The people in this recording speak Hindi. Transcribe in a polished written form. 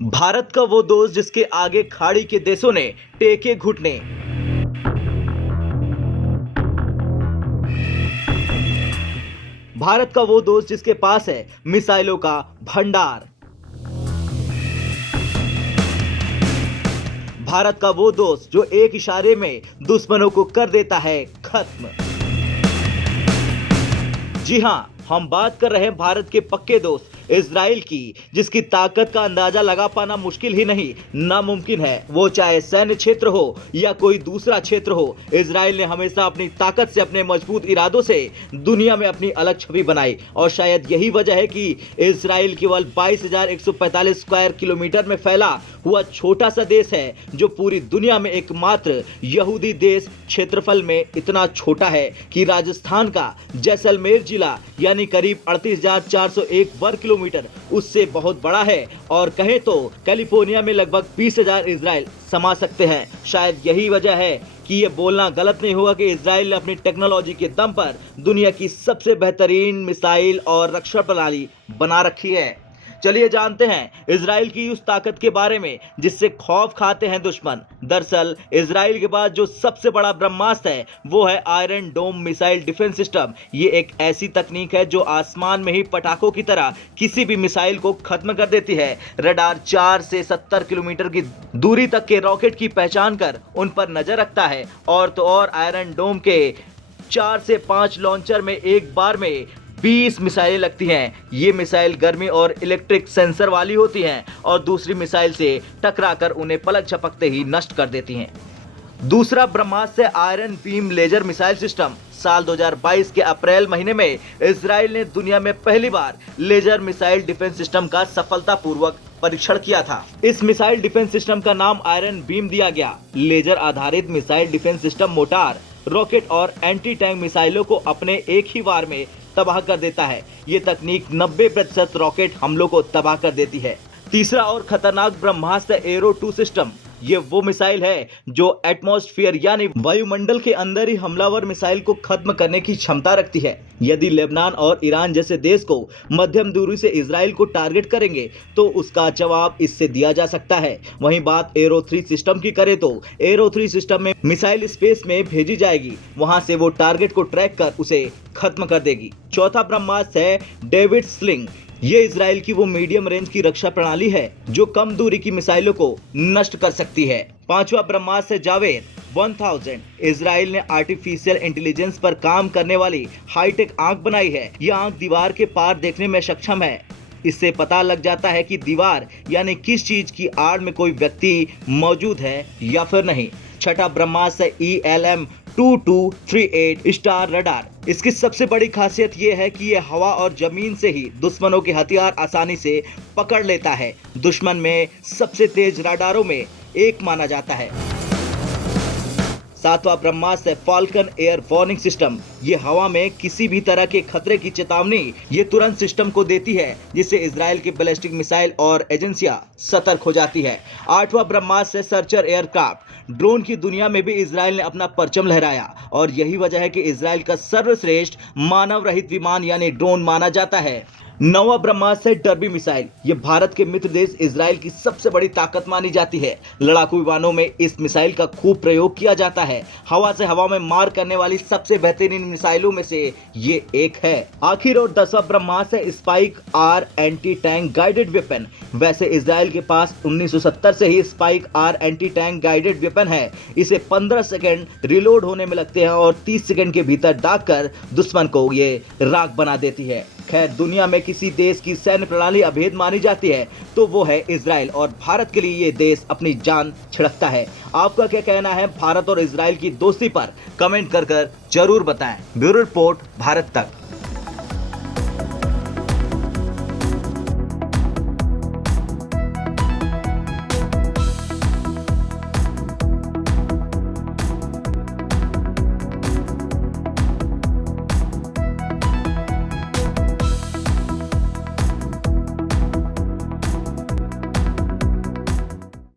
भारत का वो दोस्त जिसके आगे खाड़ी के देशों ने टेके घुटने। भारत का वो दोस्त जिसके पास है मिसाइलों का भंडार। भारत का वो दोस्त जो एक इशारे में दुश्मनों को कर देता है खत्म। जी हां, हम बात कर रहे हैं भारत के पक्के दोस्त इजराइल की, जिसकी ताकत का अंदाजा लगा पाना मुश्किल ही नहीं, नामुमकिन है। वो चाहे सैन्य क्षेत्र हो या कोई दूसरा क्षेत्र हो, इजराइल ने हमेशा अपनी ताकत से, अपने मजबूत इरादों से दुनिया में अपनी अलग छवि बनाई। और शायद यही वजह है कि इजराइल केवल 22,145 स्क्वायर किलोमीटर में फैला हुआ छोटा सा देश है, जो पूरी दुनिया में एकमात्र यहूदी देश क्षेत्रफल में इतना छोटा है कि राजस्थान का जैसलमेर जिला यानी करीब 38,401 वर्ग किलोमीटर उससे बहुत बड़ा है। और कहें तो कैलिफोर्निया में लगभग 20,000 इजराइल समा सकते हैं। शायद यही वजह है कि ये बोलना गलत नहीं होगा कि इजराइल ने अपनी टेक्नोलॉजी के दम पर दुनिया की सबसे बेहतरीन मिसाइल और रक्षा प्रणाली बना रखी है। चलिए जानते हैं इजराइल की उस ताकत के बारे में जिससे खौफ खाते हैं दुश्मन। दरअसल इजराइल के पास जो सबसे बड़ा ब्रह्मास्त्र है वो है iron dome missile defence system. ये एक ऐसी तकनीक है जो आसमान में ही पटाखों की तरह किसी भी मिसाइल को खत्म कर देती है। रडार 4 से 70 किलोमीटर की दूरी तक के रॉकेट की पहचान कर उन पर नजर रखता है। और तो और आयरन डोम के 4 से 5 लॉन्चर में एक बार में 20 मिसाइलें लगती हैं। ये मिसाइल गर्मी और इलेक्ट्रिक सेंसर वाली होती हैं और दूसरी मिसाइल से टकराकर उन्हें पलक झपकते ही नष्ट कर देती हैं। दूसरा ब्रह्मास्त्र है iron beam laser missile system. साल 2022 के अप्रैल महीने में इजराइल ने दुनिया में पहली बार लेजर मिसाइल डिफेंस सिस्टम का सफलतापूर्वक परीक्षण किया था। इस मिसाइल डिफेंस सिस्टम का नाम आयरन बीम दिया गया। लेजर आधारित missile defence system motor, rocket और एंटी टैंक मिसाइलों को अपने एक ही वार में तबाह कर देता है। ये तकनीक 90% रॉकेट हमलों को तबाह कर देती है। तीसरा और खतरनाक ब्रह्मास्त्र एरो 2 सिस्टम। ये वो मिसाइल है जो एटमॉस्फेयर यानी वायुमंडल के अंदर ही हमलावर मिसाइल को खत्म करने की क्षमता रखती है। यदि लेबनान और ईरान जैसे देश को मध्यम दूरी से इजराइल को टारगेट करेंगे तो उसका जवाब इससे दिया जा सकता है। वहीं बात एरो 3 सिस्टम की करें तो एरो 3 सिस्टम में मिसाइल स्पेस में भेजी जाएगी, वहां से वो टारगेट को ट्रैक कर उसे खत्म कर देगी। चौथा ब्रह्मास्त्र है डेविड स्लिंग। ये इजराइल की वो मीडियम रेंज की रक्षा प्रणाली है जो कम दूरी की मिसाइलों को नष्ट कर सकती है। पांचवा ब्रह्मास्त्र है जावेद 1000। इजराइल ने आर्टिफिशियल इंटेलिजेंस पर काम करने वाली हाईटेक आंख बनाई है। यह आंख दीवार के पार देखने में सक्षम है। इससे पता लग जाता है कि दीवार यानी किस चीज की आड़ में कोई व्यक्ति मौजूद है या फिर नहीं। छठा ब्रह्मास्त्र ELM 2238 स्टार रडार। इसकी सबसे बड़ी खासियत यह है कि यह हवा और जमीन से ही दुश्मनों के हथियार आसानी से पकड़ लेता है। दुश्मन में सबसे तेज रडारों में एक माना जाता है। सातवां ब्रह्मास्त्र फाल्कन एयर वार्निंग सिस्टम। ये हवा में किसी भी तरह के खतरे की चेतावनी ये तुरंत सिस्टम को देती है, जिससे इजराइल की बैलिस्टिक मिसाइल और एजेंसियां सतर्क हो जाती है। आठवां ब्रह्मास्त्र सर्चर एयरक्राफ्ट। ड्रोन की दुनिया में भी इजराइल ने अपना परचम लहराया और यही वजह है कि इजराइल का सर्वश्रेष्ठ मानव रहित विमान यानी ड्रोन माना जाता है। नौवां ब्रह्मास्त्र है डर्बी मिसाइल। ये भारत के मित्र देश इजराइल की सबसे बड़ी ताकत मानी जाती है। लड़ाकू विमानों में इस मिसाइल का खूब प्रयोग किया जाता है। हवा से हवा में मार करने वाली सबसे बेहतरीन मिसाइलों में से ये एक है। आखिर और 10वां ब्रह्मास्त्र है spike ER anti tank guided weapon. वैसे इजराइल के पास 1970 से ही spike ER anti tank guided weapon है। इसे 15 सेकेंड रिलोड होने में लगते हैं और 30 सेकेंड के भीतर दागकर दुश्मन को ये राख बना देती है। खैर, दुनिया में किसी देश की सैन्य प्रणाली अभेद मानी जाती है तो वो है इजराइल, और भारत के लिए ये देश अपनी जान छिड़कता है। आपका क्या कहना है भारत और इजराइल की दोस्ती पर? कमेंट कर जरूर बताएं। ब्यूरो रिपोर्ट, भारत तक।